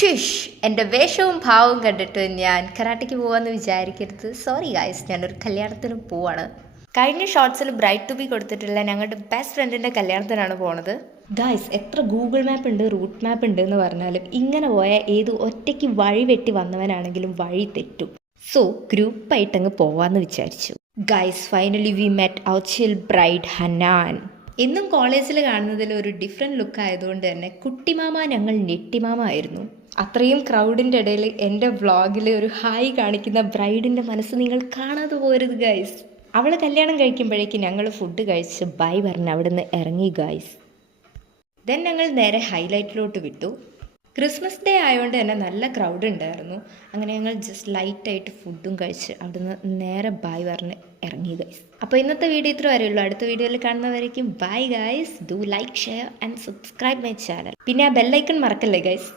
ടിഷ് എൻ്റെ വേഷവും ഭാവവും കണ്ടിട്ട് ഞാൻ കരാട്ടയ്ക്ക് പോവാന്ന് വിചാരിക്കരുത്. സോറി ഗായ്സ്, ഞാനൊരു കല്യാണത്തിന് പോവാണ്. കഴിഞ്ഞ ഷോർട്സിൽ ബ്രൈറ്റ് ടു ബി കൊടുത്തിട്ടുള്ള ഞങ്ങളുടെ ബെസ്റ്റ് ഫ്രണ്ടിൻ്റെ കല്യാണത്തിനാണ് പോണത്. ഗായ്സ്, എത്ര ഗൂഗിൾ മാപ്പ് ഉണ്ട്, റൂട്ട് മാപ്പ് ഉണ്ട് എന്ന് പറഞ്ഞാലും ഇങ്ങനെ പോയാൽ ഏത് ഒറ്റയ്ക്ക് വഴി വെട്ടി വന്നവനാണെങ്കിലും വഴി തെറ്റും. സോ ഗ്രൂപ്പായിട്ടങ്ങ് പോവാന്ന് വിചാരിച്ചു. Guys, finally we met our chill bride Hanan. എന്നും കോളേജിൽ കാണുന്നതിൽ ഒരു ഡിഫറെൻറ്റ് ലുക്ക് ആയതുകൊണ്ട് തന്നെ കുട്ടിമാമ ഞങ്ങൾ ഞെട്ടിമാമ ആയിരുന്നു. അത്രയും ക്രൗഡിൻ്റെ ഇടയിൽ എൻ്റെ വ്ളോഗിൽ ഒരു ഹായ് കാണിക്കുന്ന ബ്രൈഡിൻ്റെ മനസ്സ് നിങ്ങൾ കാണാതെ പോരുത് ഗൈസ്. അവൾ കല്യാണം കഴിക്കുമ്പോഴേക്ക് ഞങ്ങൾ ഫുഡ് കഴിച്ച് ബൈ പറഞ്ഞ് അവിടെ നിന്ന് ഇറങ്ങി ഗൈസ്. ദെൻ ഞങ്ങൾ നേരെ ഹൈലൈറ്റിലോട്ട് വിട്ടു. ക്രിസ്മസ് ഡേ ആയതുകൊണ്ട് തന്നെ നല്ല ക്രൗഡ് ഉണ്ടായിരുന്നു. അങ്ങനെ ഞങ്ങൾ ജസ്റ്റ് ലൈറ്റായിട്ട് ഫുഡും കഴിച്ച് അവിടുന്ന് നേരെ ബൈ പറഞ്ഞ് ഇറങ്ങി ഗൈസ്. അപ്പോൾ ഇന്നത്തെ വീഡിയോ ഇത്ര വരെയുള്ളൂ. അടുത്ത വീഡിയോയിൽ കാണുന്നവരേക്കും bye guys. Do like, share and subscribe my channel. പിന്നെ ആ ബെല്ലൈക്കൺ മറക്കല്ലേ ഗൈസ്.